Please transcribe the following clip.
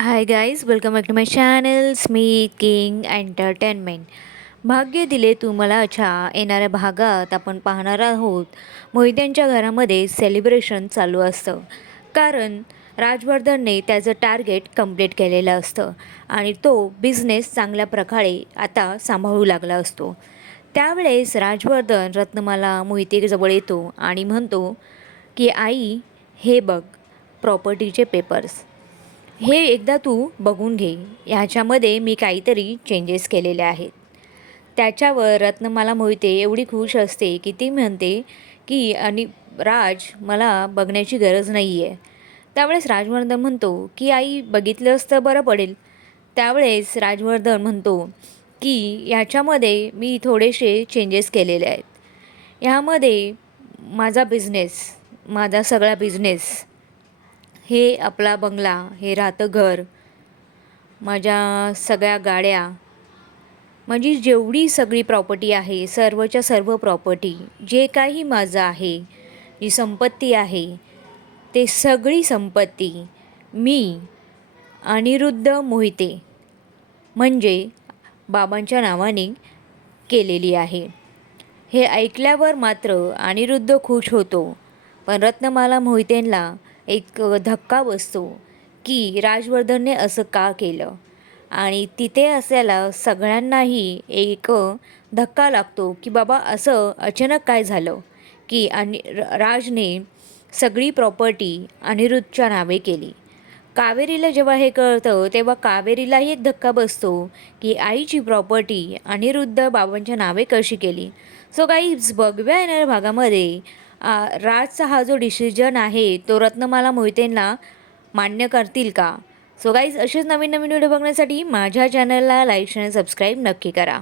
Hi guys welcome back to my channel Smith king entertainment भाग्य दिले तुम्हालाच्या येणाऱ्या भागात आपण पाहणार आहोत. मोहित्यांच्या घरामध्ये सेलिब्रेशन चालू असतं. कारण राजवर्धनने त्याचं टार्गेट कंप्लीट केलेलं असतं. आणि तो बिझनेस चांगल्या प्रकारे आता सांभाळू लागला असतो. त्यावेळेस राजवर्धन रत्नमाला मोहितेजवळ येतो आणि म्हणतो की आई हे बघ प्रॉपर्टीचे पेपर्स हे एकदा तू बघून घे. ह्याच्यामध्ये मी काहीतरी चेंजेस केलेले आहेत. त्याच्यावर रत्नमाला मोहिते एवढी खुश असते की ती म्हणते की आणि राज मला बघण्याची गरज नाही आहे त्यावेळेस राजवर्धन म्हणतो की आई बघितलं असतं बरं पडेल. त्यावेळेस राजवर्धन म्हणतो की ह्याच्यामध्ये मी थोडेसे चेंजेस केलेले आहेत. ह्यामध्ये माझा बिझनेस माझा सगळा बिझनेस हे आपला बंगला हे राहतं घर. माझ्या सगळ्या गाड्या. माझी जेवढी सगळी प्रॉपर्टी आहे सर्वच्या सर्व प्रॉपर्टी जे काही माझं आहे जी संपत्ती आहे ते सगळी संपत्ती मी अनिरुद्ध मोहिते म्हणजे बाबांच्या नावाने केलेली आहे. हे ऐकल्यावर मात्र अनिरुद्ध खुश होतो. पण रत्नमाला मोहितेंना एक धक्का बसतो की राजवर्धनने असं का केलं? आणि तिथे असायला सगळ्यांनाही एक धक्का लागतो की बाबा असं अचानक काय झालं की आणि राजने सगळी प्रॉपर्टी अनिरुद्धच्या नावे केली. कावेरीला जेव्हा हे कळतं तेव्हा कावेरीलाही एक धक्का बसतो की आईची प्रॉपर्टी अनिरुद्ध बाबांच्या नावे कशी केली? सो काही बघव्या येणाऱ्या भागामध्ये राजचा हा जो डिसिजन आहे तो रत्नमाला मोहितेंना मान्य करतील का? सो गाईज असेच नवीन नवीन व्हिडिओ बघण्यासाठी माझ्या चॅनलला लाईक आणि सबस्क्राईब नक्की करा.